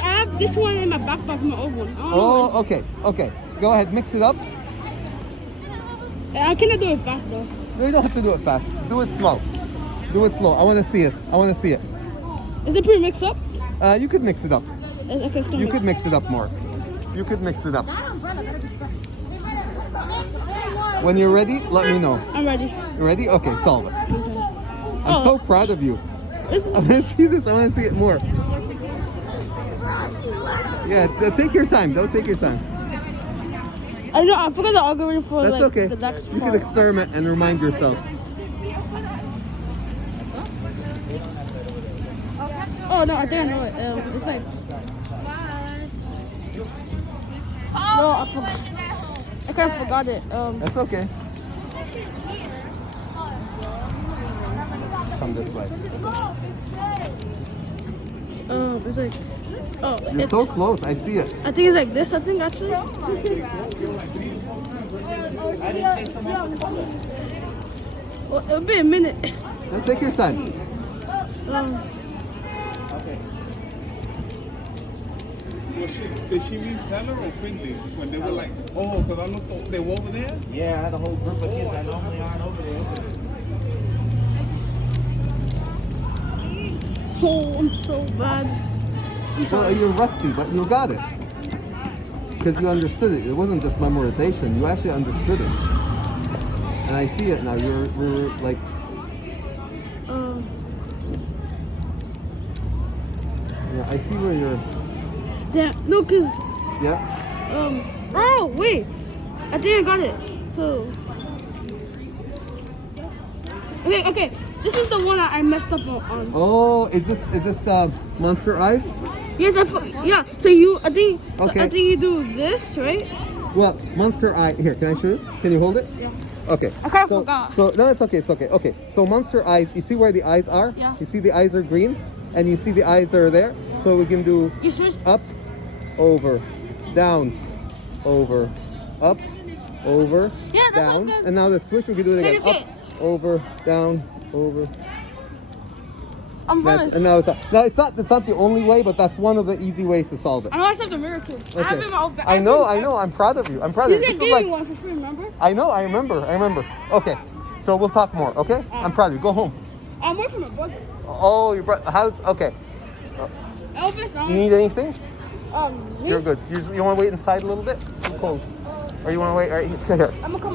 have this one in my backpack, my old one. Oh, okay. Go ahead, mix it up. I cannot do it fast though. No, you don't have to do it fast. Do it slow. I want to see it. Is it pre-mixed up? You could mix it up. Okay, You could mix it up more. You could mix it up. When you're ready, let me know. I'm ready. You ready? Okay, solve it. Okay. I'm so proud of you. This is... I want to see this. I want to see it more. Yeah, take your time. Don't take your time. I know. I forgot the algorithm for That's okay. the next You part. can experiment and remind yourself. Oh no, I think I know it. It's like. No, I forgot. I kind of forgot it. That's okay. Come this way. It's like. Oh, You're so close. I see it. I think it's like this. I think actually. Well, it'll be a minute. Now take your time. Did she mean Teller or Finley when they were like, oh, because I looked, they were over there? Yeah, I had a whole group of kids that normally aren't over there. Oh, I'm so bad. Well, you're rusty, but you got it. Because you understood it. It wasn't just memorization. You actually understood it. And I see it now. We're like... Yeah, I see where you're... Yeah, no, cause... Yeah? Oh, wait. I think I got it. So... Okay. This is the one I messed up on. Oh, is this Monster Eyes? Yes, yeah. So I think you do this, right? Well, Monster Eye. Here, can I show you? Can you hold it? Yeah. Okay. I kind of forgot. So no, it's okay. Okay. So Monster Eyes. You see where the eyes are? Yeah. You see the eyes are green, and you see the eyes are there. So we can do You switch. up, over, down, over, up, over, Yeah, that's down, good. and now the switch we can do it again. Okay. Up, over, down, over. I'm running. And now it's not the only way, but that's one of the easy ways to solve it. I know I saved the mirror too. I have it in my own bag. I know. I'm proud of you. I'm proud of You you. guys This is gave like, me one for free, remember? I know. I remember. Okay. So we'll talk more. Okay. I'm proud of you. Go home. I'm waiting for my brother. Oh, your brother. How's okay? Elvis, You need anything? me? You're good. You want to wait inside a little bit? It's cold. Or you want to wait? All right. Here. I'm gonna come